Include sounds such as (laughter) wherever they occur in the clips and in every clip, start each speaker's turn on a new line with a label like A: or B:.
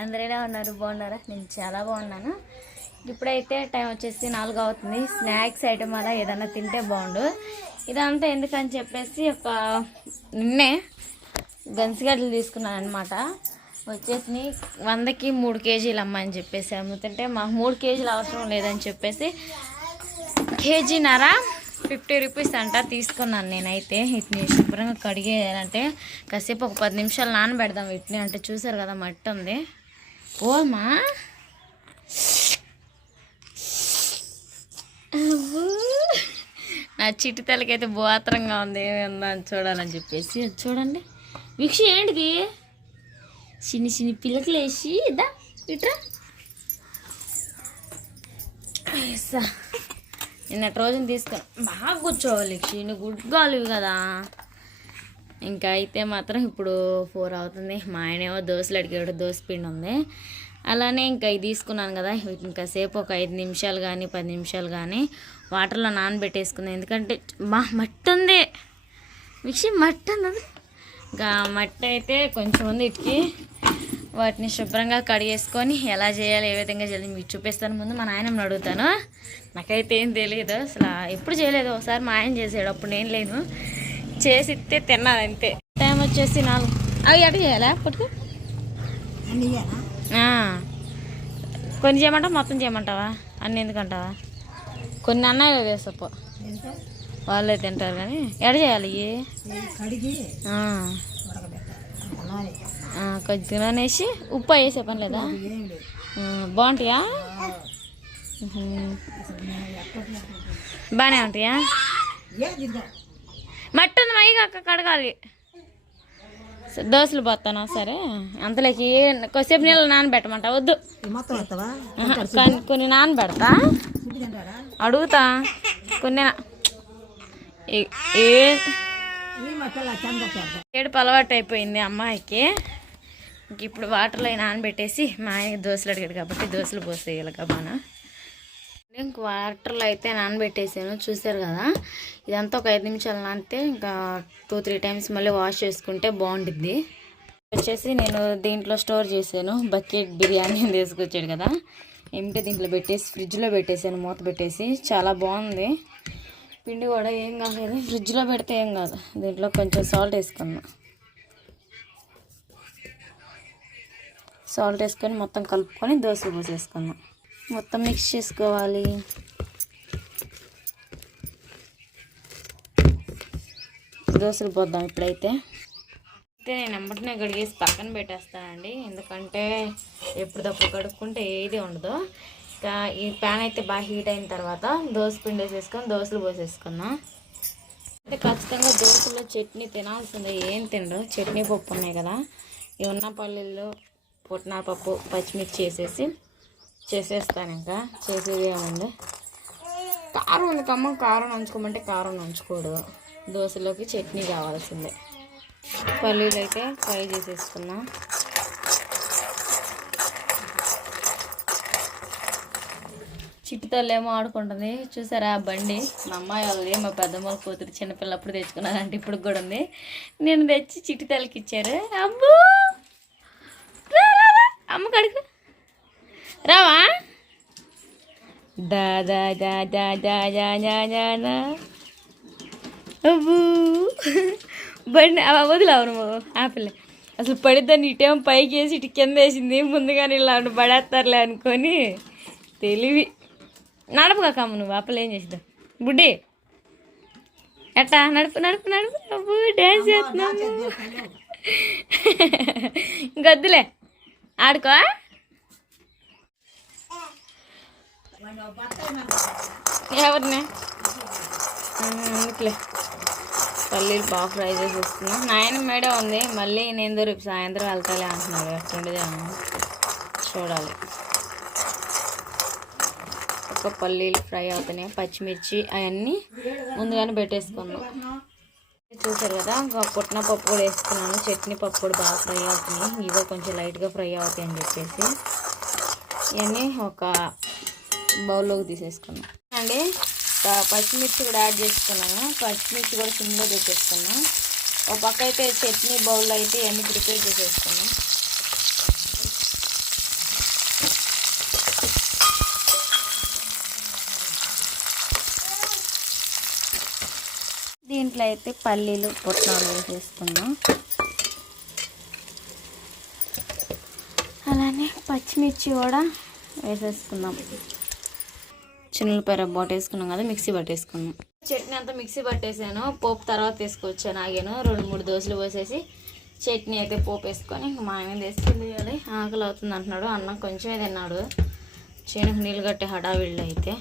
A: అందరూ ఎలా ఉన్నారు బాగున్నారా? నేను చాలా బాగున్నాను. ఇప్పుడైతే టైం వచ్చేసి నాలుగు అవుతుంది. స్నాక్స్ ఐటమ్ అలా ఏదైనా తింటే బాగుండు. ఇదంతా ఎందుకని చెప్పేసి ఒక నిన్నే గన్సిగడ్డలు తీసుకున్నాను అనమాట వచ్చేసి వందకి మూడు కేజీలు అమ్మని చెప్పేసి అమ్ముతుంటే మాకు మూడు కేజీలు అవసరం లేదని చెప్పేసి కేజీన్నర ఫిఫ్టీ రూపీస్ అంట తీసుకున్నాను నేనైతే వీటిని శుభ్రంగా కడిగేయాలంటే కాసేపు ఒక పది నిమిషాలు నానబెడదాం వీటిని అంటే చూసారు కదా మట్టి ఉంది. ఓమా? నా చిట్టి తలకైతే బోత్రంగా ఉంది. ఏమి అని చూడాలని చెప్పేసి చూడండి. వీక్ష ఏంటిది? చిన్ని చిన్ని పిల్లకలు వేసి ఇద్దా ఇట్రా. నిన్నటి రోజున తీసుకొని బాగా కూర్చోవాలి క్షీణి గుడ్గాలివి కదా. ఇంకా అయితే మాత్రం ఇప్పుడు ఫోర్ అవుతుంది. మా ఆయనేమో దోశలు అడిగాడు దోశ పిండి ఉంది. అలానే ఇంకా ఇది తీసుకున్నాను కదా ఇంకా సేపు ఒక ఐదు నిమిషాలు కానీ పది నిమిషాలు కానీ వాటర్లో నానబెట్టేసుకున్నాను ఎందుకంటే మా మట్టి ఉంది. మిక్సీ మట్టి ఉంది. ఇంకా మట్టి అయితే కొంచెం ఉంది ఇటుకి. వాటిని శుభ్రంగా కడిగేసుకొని ఎలా చేయాలి ఏ విధంగా చేయాలి మీకు చూపిస్తాను. ముందు మా నాయనమ్మని అడుగుతాను. నాకైతే ఏం తెలియదు అసలు ఎప్పుడు చేయలేదు. ఒకసారి మా ఆయన చేసాడు అప్పుడు నేను లేను. చేసి ఇస్తే తిన్నాను అంతే టైం వచ్చేసి నాలుగు. అవి ఎట చేయాలా? పట్టుకు. కొన్ని చేయమంటావా? మొత్తం చేయమంటావా? అన్ని ఎందుకంటావా? కొన్ని అన్నయ్య వేసప్ప. వాళ్ళే తింటారు కానీ. ఎడ చేయాలి? కొంచెం నూనె వేసి ఉప్పు వేసే పని లేదా? బాగుంటాయా. బాగానే ఉంటాయా? మట్టి ఉంది మై కాక కడగాలి దోశలు పోతాను? సరే. అంతలోకి కొద్దిసేపు నీళ్ళు నానబెట్టమంట వద్దు. కొన్ని- నానబెడతా. అడుగుతా. కొన్ని ఏడుపు అలవాటు అయిపోయింది అమ్మాయికి. ఇంక ఇప్పుడు వాటర్లో నానబెట్టేసి మా ఆయనకి దోశలు అడిగాడు కాబట్టి దోశలు పోసేయాలి కబానా నేను వాటర్లో అయితే నానబెట్టేసాను. చూసారు కదా? ఇదంతా ఒక ఐదు నిమిషాలు నానితే ఇంకా టూ త్రీ టైమ్స్ మళ్ళీ వాష్ చేసుకుంటే బాగుంటుంది వచ్చేసి నేను దీంట్లో స్టోర్ చేశాను. బకెట్ బిర్యానీ తీసుకొచ్చాడు కదా? ఏమిటో దీంట్లో పెట్టేసి? ఫ్రిడ్జ్లో పెట్టేసాను మూత పెట్టేసి. చాలా బాగుంది. పిండి కూడా ఏం కాలేదు ఫ్రిడ్జ్లో పెడితే ఏం కాదు. దీంట్లో కొంచెం సాల్ట్ వేసుకున్నా. సాల్ట్ వేసుకొని మొత్తం కలుపుకొని దోశ పోసేసుకున్నాను మొత్తం మిక్స్ చేసుకోవాలి. దోశలు పోద్దాం ఇప్పుడైతే. అయితే నేను వెంబటనే కడిగేసి పక్కన పెట్టేస్తానండి. ఎందుకంటే ఎప్పుడప్పుడు కడుక్కుంటే ఏది ఉండదు. ఇంకా ఈ ప్యాన్ అయితే బాగా హీట్ అయిన తర్వాత దోశ పిండి వేసేసుకొని దోశలు పోసేసుకుందాం. అంటే ఖచ్చితంగా దోశలో చట్నీ తినాల్సిందే. ఏం తినడు చట్నీ పప్పు ఉన్నాయి కదా. ఈ ఉన్న పల్లీలు పుట్నాపప్పు పచ్చిమిర్చి వేసేసి చేసేస్తాను ఇంకా చేసేది ఏముంది? కారం ఉంది కమ్మ కారం నంచుకోమంటే కారం నంచుకోడు. దోశలోకి చట్నీ కావాల్సిందే. పల్లీలు అయితే ఫ్రై చేసేసుకున్నా. చిట్టుతల్లి ఏమో ఆడుకుంటుంది. చూసారా ఆ బండి? మా అమ్మాయి వాళ్ళది మా పెద్దమ్మ కూతురు చిన్నపిల్ల అప్పుడు తెచ్చుకున్నారంటే. ఇప్పుడు కూడా ఉంది. నేను తెచ్చి చిట్టి తల్లికి ఇచ్చారు. అబ్బో! అమ్మ కడుగు రావా? దా దా దా దా దా దా దా దా దా. అబ్బూ బండి అవ వదిలావు నువ్వు ఆపిల్. అసలు పడిద్దని ఇటేమో పైకి వేసి ఇటు కింద వేసింది. ముందుగానే ఇలా ఉండి పడేస్తారులే అనుకొని. తెలివి. నడపకమ్మ నువ్వు ఆపలు ఏం చేసిద్దావు బుడ్డి. ఎట్టా? నడుపు నడుపు నడుపు. అబ్బు డ్యాన్స్ చేస్తున్నావు. (laughs) ఇంకొద్దులే ఆడుకో ఎవరిని? అందుకులే పల్లీలు బాగా ఫ్రై చేసేస్తున్నా. నాయన మేడ ఉంది. మళ్ళీ నేను రేపు సాయంత్రం వెళ్తాలే అంటున్నాడు. ఎట్లుండేది చూడాలి. ఒక పల్లీలు ఫ్రై అవుతున్నాయి. పచ్చిమిర్చి అవన్నీ ముందుగానే పెట్టేసుకుందాం. చూసారు కదా? ఇంకా పుట్టిన పప్పు కూడా వేసుకున్నాను. చట్నీ పప్పు కూడా బాగా ఫ్రై అవుతున్నాయి. ఇవో కొంచెం లైట్గా ఫ్రై అవుతాయి అని చెప్పేసి. ఇవన్నీ ఒక బౌల్లోకి తీసేసుకున్నాం. అండి పచ్చిమిర్చి కూడా యాడ్ చేసుకున్నాము పచ్చిమిర్చి కూడా సిమ్లో పెట్టేసుకున్నాం. ఒక పక్క అయితే చట్నీ బౌల్ అయితే ఇవన్నీ ప్రిపేర్ చేసేసుకున్నాం. దీంట్లో అయితే పల్లీలు పొట్టాలు వేసేసుకున్నాం. అలానే పచ్చిమిర్చి కూడా వేసేసుకుందాం చిన్నపాయ పట్టేసుకున్నాం కదా మిక్సీ పట్టేసుకున్నాం. చట్నీ అంతా మిక్సీ పట్టేసాను. పోపు తర్వాత తీసుకొచ్చాను ఆగాను రెండు మూడు దోశలు పోసేసి చట్నీ అయితే పోపు వేసుకొని ఇంక మా ఆయన తీసుకెళ్ళి ఆకలి అవుతుంది అంటున్నాడు. అన్నం కొంచెమే తిన్నాడు. చేనుకు నీళ్ళు కట్టే హడావిళ్ళు అయితే.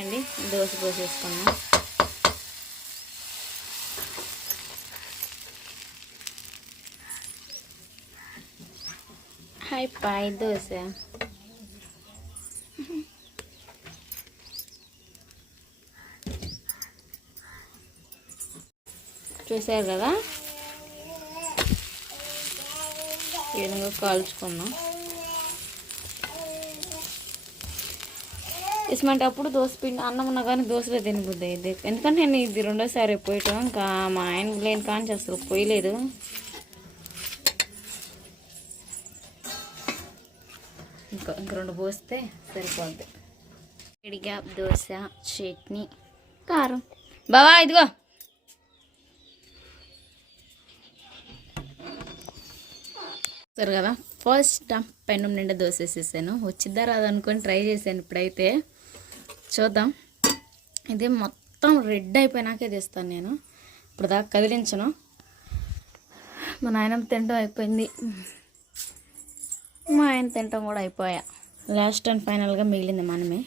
A: అండి దోశ పోసేసుకున్నాం హాయ్ పాయ్ దోశ చూసారు కదా? ఈ విధంగా కాల్చుకుందాం. అప్పుడు దోశ పిండి అన్నం ఉన్నా కానీ దోశలో తినబుద్ది అయింది ఎందుకంటే నేను ఇది రెండోసారి పోయటం ఇంకా మా ఆయన లేని కానీ అసలు పోయలేదు. రెండు పోస్తే సరిపోద్ది. ఇడిగా దోశ చట్నీ కారం. బావా ఇదిగో. సరే కదా ఫస్ట్ పెన్ను నిండా దోశ వేసేసాను వచ్చిద్దా రాదనుకొని ట్రై చేశాను ఇప్పుడైతే. చూద్దాం. ఇది మొత్తం రెడ్ అయిపోయినాకే తీస్తాను నేను. ఇప్పుడు దాకా కదిలించను. మా నాయనమ్మ తినడం అయిపోయింది. మా ఆయన తినటం కూడా అయిపోయా. లాస్ట్ అండ్ ఫైనల్గా మిగిలింది మనమే.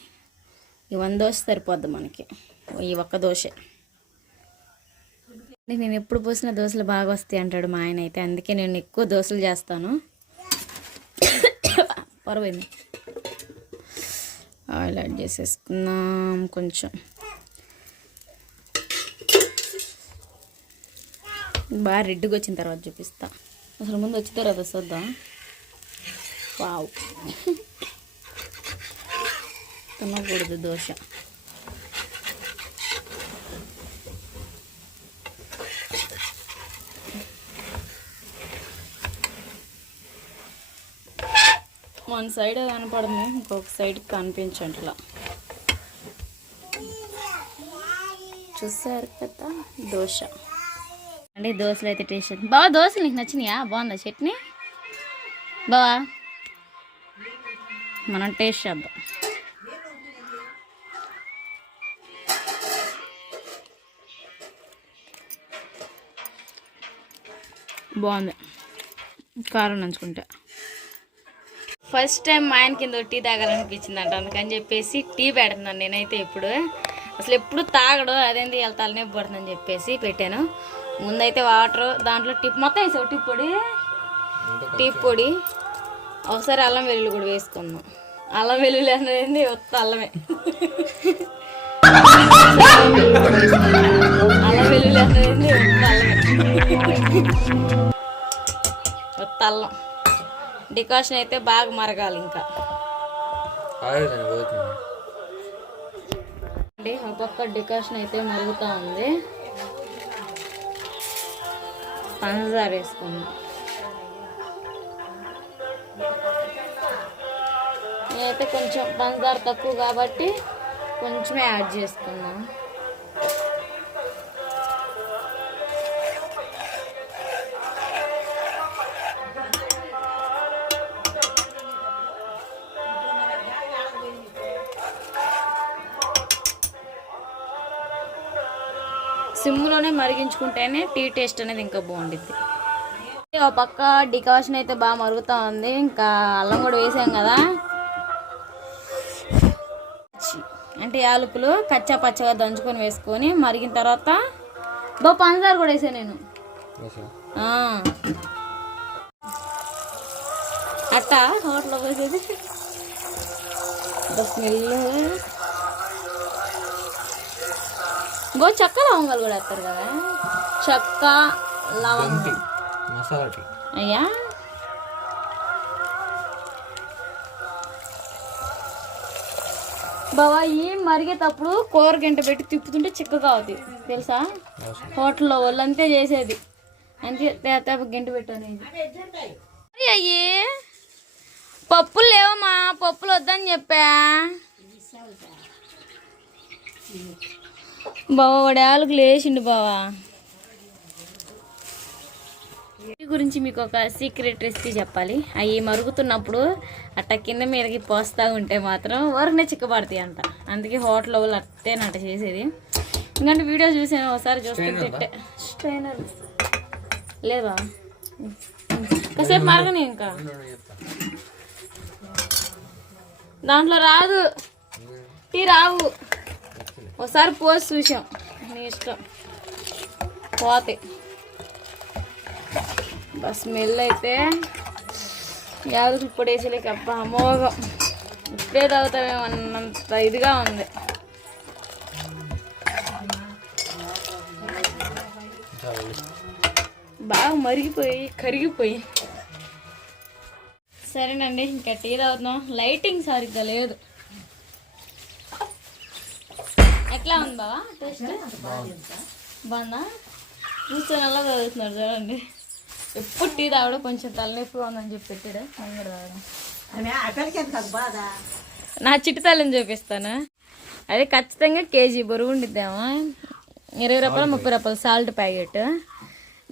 A: ఈ వన్ దోశ సరిపోద్ది మనకి. ఈ ఒక్క దోశ. నేను ఎప్పుడు పోసిన దోశలు బాగా వస్తాయి అంటాడు మా ఆయన అయితే. అందుకే నేను ఎక్కువ దోశలు చేస్తాను. పర్వాలేదు. ఆయిల్ యాడ్ చేసేసుకుందాం కొంచెం. బాగా రెడ్గా వచ్చిన తర్వాత చూపిస్తా. అసలు ముందు వచ్చిన తర్వాత చూద్దాం. వావ్. తినకూడదు దోశ. వన్ సైడ్ కనపడుతుంది ఇంకొక సైడ్ కనిపించట్లా. చూసారు కదా దోశ. అంటే దోశలు అయితే టేస్ట్ చేద్దాం. బావా దోశలు నీకు నచ్చినాయా? బాగుందా చట్నీ? బావా మనం టేస్ట్ చేద్దాం. బాగుంది. కారం నంచుకుంటా. ఫస్ట్ టైం మా ఆయన కింద టీ తాగాలనిపించింది అంట అందుకని చెప్పేసి టీ పెడుతున్నాను నేనైతే ఇప్పుడు. అసలు ఎప్పుడు తాగడు. అదేంటి ఇలా పడుతుందని చెప్పేసి పెట్టాను. ముందైతే వాటర్ దాంట్లో టిప్ మొత్తం వేసావు టీ పొడి? టీ పొడి ఒకసారి అల్లం వెల్లుల్లి కూడా వేసుకున్నాం అల్లం వెల్లుల్లి అనేది ఒక్క అల్లమే. అల్లం డికాషన్ అయితే బాగా మరగాలి ఇంకా. అండి ఒక పక్క డికాషన్ అయితే మరుగుతూ ఉంది. పంచదార వేసుకుందాం. నేనైతే కొంచెం పంచదార తక్కువ కాబట్టి కొంచెమే యాడ్ చేసుకున్నాం సిమ్లోనే మరిగించుకుంటేనే టీ టేస్ట్ అనేది ఇంకా బాగుండిద్ది. ఒక పక్క డికాషన్ అయితే బాగా మరుగుతూ ఉంది. ఇంకా అల్లం కూడా వేసాం కదా. యాలకులు కచ్చా పచ్చగా దంచుకొని వేసుకొని మరిగిన తర్వాత బా పంచదార కూడా వేసాను నేను. అట్టా హోటల్లో పోసేది స్మెల్. గో చెక్క లవంగాలు కూడా వేస్తారు కదా. చెక్క లవంగం. అయ్యా. బాబా ఈ మరిగేటప్పుడు కూర గంట పెట్టి తిప్పుతుంటే చిక్కగా అవుతుంది తెలుసా? హోటల్లో వాళ్ళు అంతే చేసేది. అంతే తేత గంట పెట్టు అయ్యి పప్పులు లేవమ్మా పప్పులు వద్దని చెప్పా. బావా వడాలకు లేచిండు బావా. గురించి మీకు ఒక సీక్రెట్ రెసిపీ చెప్పాలి. అవి మరుగుతున్నప్పుడు అట్ట కింద మీదకి పోస్తూ ఉంటే మాత్రం వరకునే చిక్కబడతాయి అంట. అందుకే హోటల్ వాళ్ళు అట్టేనట చేసేది. ఎందుకంటే వీడియో చూసాను ఒకసారి చూస్తుంటే స్ట్రైనర్ లేదా? కాసేపు మరగని ఇంకా. దాంట్లో రాదు. టీ రావు. ఒకసారి పోసి చూసాం. నీ ఇష్టం. పోతాయి బా స్మెల్ అయితే యాదకు ఇప్పుడు వేసేలేక అబ్బా అమోఘం. ఇప్పుడే తాగుతామేమో అన్నంత ఇదిగా ఉంది. బాగా మరిగిపోయి కరిగిపోయి. సరేనండి ఇంకా టీ తాగుతున్నాం. లైటింగ్ సరిగ్గా లేదు. ఎట్లా ఉంది బావా? టేస్ట్? బాగుందా? కూర్చొని అలా చదువుతున్నారు చూడండి. ఎప్పుడు టీ తాగడం కొంచెం తలనొప్పిగా ఉందని చెప్పి పెట్టాడు. నేను కూడా తాగడం. నా చిట్టి తల్లిని చూపిస్తాను. అదే ఖచ్చితంగా కేజీ బరువు ఉండిద్దామా. ఇరవై రూపాయలు ముప్పై రూపాయలు సాల్ట్ ప్యాకెట్.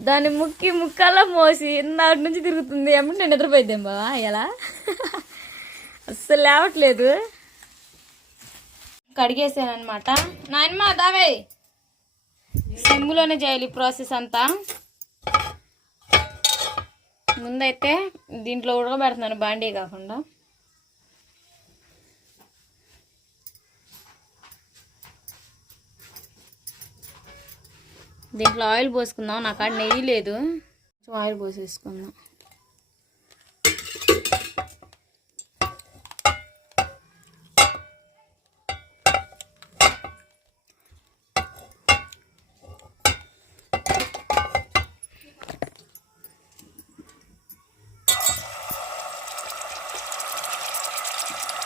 A: దాన్ని ముక్కి ముక్కలా మోసి ఇందాటి నుంచి తిరుగుతుంది ఏమంటే నేను నిద్రపోయిద్దాం బావా ఎలా? అస్సలు లేవట్లేదు. కడిగేసాను అనమాట నాయనమ్మ దావే సిమ్లోనే చేయాలి ప్రాసెస్ అంతా. ముందైతే దీంట్లో ఉడకబెడుతున్నాను బాండీ కాకుండా. దీంట్లో ఆయిల్ పోసుకుందాం. నాకు నెయ్యి లేదు. ఆయిల్ పోసేసుకుందాం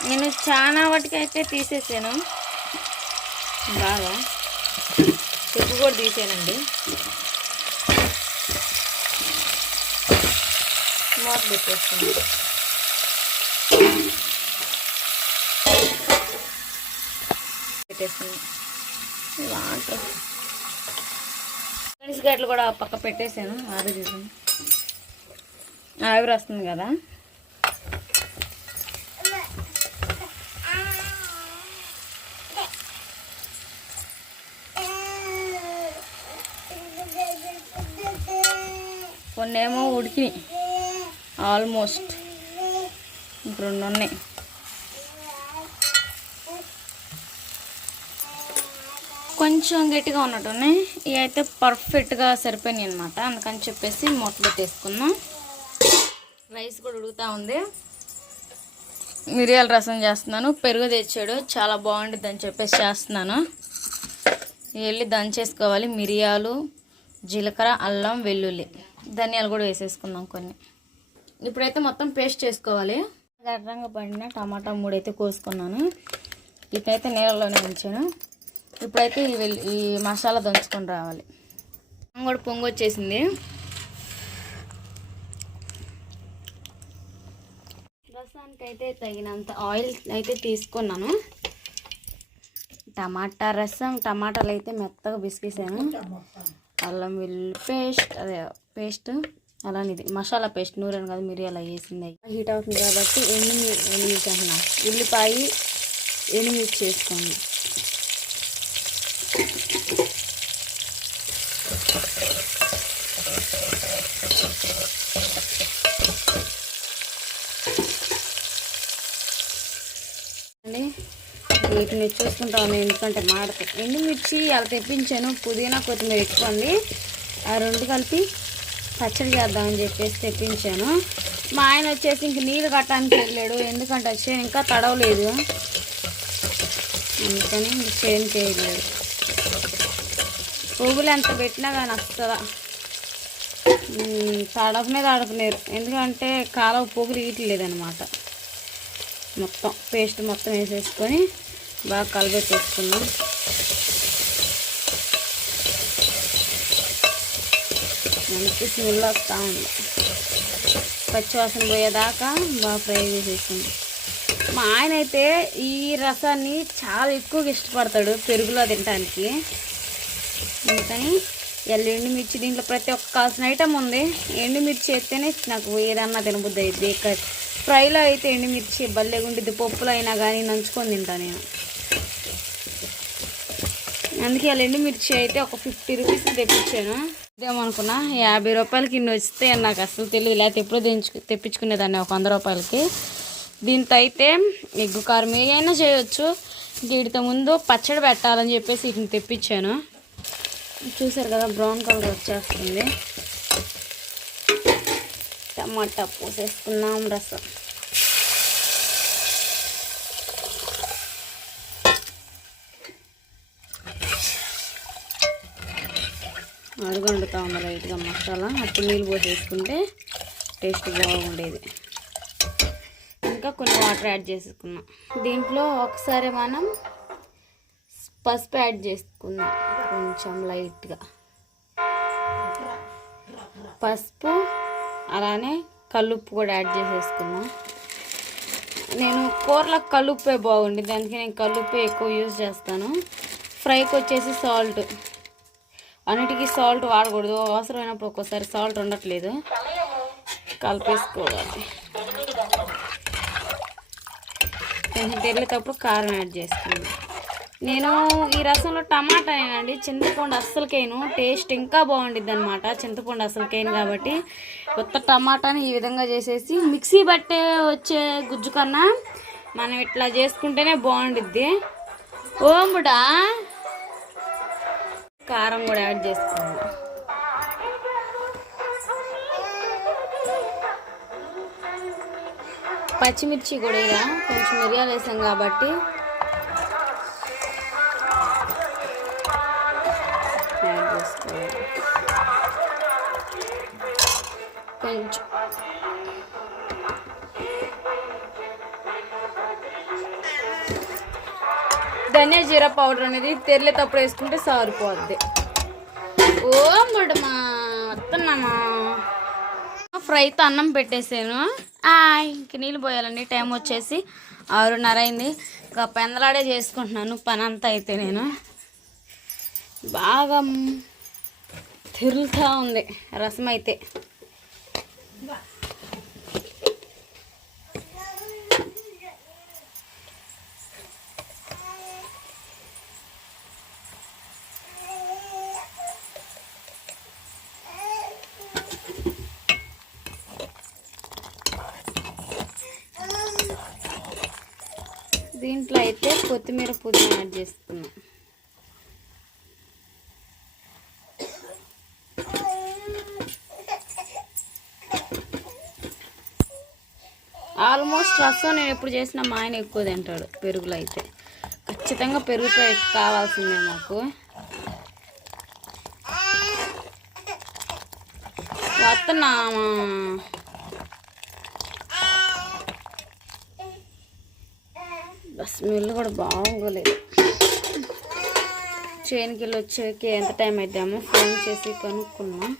A: నేను చాలా వాటికి అయితే తీసేసాను. బాగా చెప్పు కూడా తీసానండి మూత పెట్టేస్తాను. పెట్టేస్తాను. వాటర్. గడ్లు కూడా పక్క పెట్టేసాను. ఆవిరి తీసాను ఆవిరి వస్తుంది కదా. కొన్ని ఏమో ఉడికినాయి ఆల్మోస్ట్ రెండు ఉన్నాయి. కొంచెం గట్టిగా ఉన్నట్టున్నాయి ఇవి అయితే పర్ఫెక్ట్గా సరిపోయినాయి అనమాట అందుకని చెప్పేసి మూత తీసుకున్నాం రైస్ కూడా ఉడుకుతూ ఉంది. మిరియాల రసం చేస్తున్నాను. పెరుగు తెచ్చాడు. చాలా బాగుంటుంది అని చెప్పేసి చేస్తున్నాను. వెళ్ళి దంచేసుకోవాలి. మిరియాలు జీలకర్ర అల్లం వెల్లుల్లి. ధనియాలు కూడా వేసేసుకుందాం కొన్ని. ఇప్పుడైతే మొత్తం పేస్ట్ చేసుకోవాలి. గడ్డంగా పడిన టమాటా మూడైతే కోసుకున్నాను. ఇటైతే నీళ్ళలోనే ఉంచాను. ఇప్పుడైతే ఈ వెల్లు ఈ మసాలా దంచుకొని రావాలి. కూడా పొంగు వచ్చేసింది రసానికి అయితే తగినంత ఆయిల్ అయితే తీసుకున్నాను. టమాటా రసం టమాటాలు అయితే మెత్తగా బిసికేసాను. అల్లం వెల్లుల్లి పేస్ట్ అదే పేస్ట్ అలానే ఇది మసాలా పేస్ట్ నూరని కాదు మిరియాల వేసింది. హీట్ అవుతుంది కాబట్టి ఎనిమిది ఎనిమిది అన్న ఉల్లిపాయ ఎనిమిది చేసుకోండి. అండి వీటిని చూసుకుంటాను ఎందుకంటే మాడతాయి ఎండుమిర్చి అలా తెప్పించాను. పుదీనా కొత్తిమీర ఎక్కువండి. ఆ రెండు కలిపి పచ్చడి చేద్దామని చెప్పేసి తెప్పించాను. మా ఆయన వచ్చేసి ఇంక నీళ్ళు కట్టడానికి వెళ్ళాడు. ఎందుకంటే వచ్చి ఇంకా తడవలేదు. అందుకని ఇంక చేయం చేయలేదు పువ్వులు ఎంత పెట్టినా కానీ వస్తుందా తడపనే తడపలేరు ఎందుకంటే కాలువ పొగులు ఇయట్లేదు మొత్తం పేస్ట్ మొత్తం వేసేసుకొని బాగా కలిపెట్టేసుకుందాం మంచి స్మెల్ వస్తూ ఉంది. పచ్చివాసన పోయేదాకా బాగా ఫ్రై చేసేసింది మా ఆయన అయితే ఈ రసాన్ని చాలా ఎక్కువగా ఇష్టపడతాడు పెరుగులో తినడానికి అందుకని ఎల్లు ఎండుమిర్చి దీంట్లో ప్రతి ఒక్క కాల్సిన ఐటమ్ ఉంది. ఎండుమిర్చి అయితేనే నాకు ఏదన్నా తినబుద్ది అయితే ఫ్రైలో అయితే ఎండుమిర్చి భలేగుండిద్ది పప్పులో అయినా కానీ నంచుకొని తింటాను నేను. అందుకే ఆ ఎండుమిర్చి అయితే ఒక ఫిఫ్టీ రూపీస్ తెప్పించాను. ఇదేమనుకున్నా యాభై రూపాయలకి ఇన్ని వస్తే నాకు అసలు తెలియదు. లేకపోతే ఎప్పుడు తెంచు తెప్పించుకునేదాన్ని ఒక వంద రూపాయలకి. దీంతో అయితే ఎగ్గు కారం ఏదైనా చేయొచ్చు. వీటితో ముందు పచ్చడి పెట్టాలని చెప్పేసి వీటిని తెప్పించాను. చూసారు కదా బ్రౌన్ కలర్ వచ్చేస్తుంది. టమాటా పోసేసుకున్నాం రసం. అడుగు వండుతూ ఉంది లైట్గా మసాలా. అప్పుడు నీళ్ళు పోసేసుకుంటే టేస్ట్ బాగుండేది. ఇంకా కొన్ని వాటర్ యాడ్ చేసుకున్నాం. దీంట్లో ఒకసారి మనం పసుపు యాడ్ చేసుకుందాం కొంచెం లైట్గా. పసుపు అలానే కల్లుప్పు కూడా యాడ్ చేసేసుకున్నాం నేను కూరలకు కల్లుప్పే బాగుంటుంది దానికి నేను కల్లుప్పే ఎక్కువ యూజ్ చేస్తాను. ఫ్రైకి వచ్చేసి సాల్ట్. అన్నిటికీ సాల్ట్ వాడకూడదు. అవసరమైనప్పుడు ఒక్కోసారి సాల్ట్ ఉండట్లేదు కలిపేసుకోవాలి. కొంచెం తెరిలేటప్పుడు కారం యాడ్ చేసుకుంది నేను ఈ రసంలో టమాటా అండి చింతపండు అస్సలకేను. టేస్ట్ ఇంకా బాగుండిద్ది అనమాట చింతపండు అస్సలకేను కాబట్టి కొత్త టమాటాని ఈ విధంగా చేసేసి మిక్సీ బట్టే వచ్చే గుజ్జు కన్నా మనం ఇట్లా చేసుకుంటేనే బాగుండిద్ది. ఓముడా కారం కూడా యాడ్ చేసుకుందాం పచ్చిమిర్చి కూడా ఇలా కొంచెం మిరియాలు వేసాం కాబట్టి. యాడ్ చేసుకోవాలి. కొంచెం ధనియా జీరా పౌడర్ అనేది తెరలేటప్పుడు వేసుకుంటే సారిపోద్ది. ఓ ముడమా వస్తున్నామా ఫ్రైతో అన్నం పెట్టేసాను. ఇంక నీళ్ళు పోయాలండి టైం వచ్చేసి ఆరున్నర అయింది. ఇంకా పెందలాడే చేసుకుంటున్నాను పని అంతా అయితే నేను. బాగా తిరుగుతూ ఉంది రసం అయితే దీంట్లో అయితే కొత్తిమీర పుదీనా యాడ్ చేసుకున్నాం ఆల్మోస్ట్ రసం నేను ఎప్పుడు చేసినా మా ఆయన ఎక్కువ తింటాడు పెరుగులో అయితే. ఖచ్చితంగా పెరుగుతో కావాల్సిందే మాకు. నా స్మెల్ కూడా బాగోలేదు చేనుకి వెళ్ళి వచ్చేకి ఎంత టైం అవుతామో ఫోన్ చేసి కనుక్కున్నాం.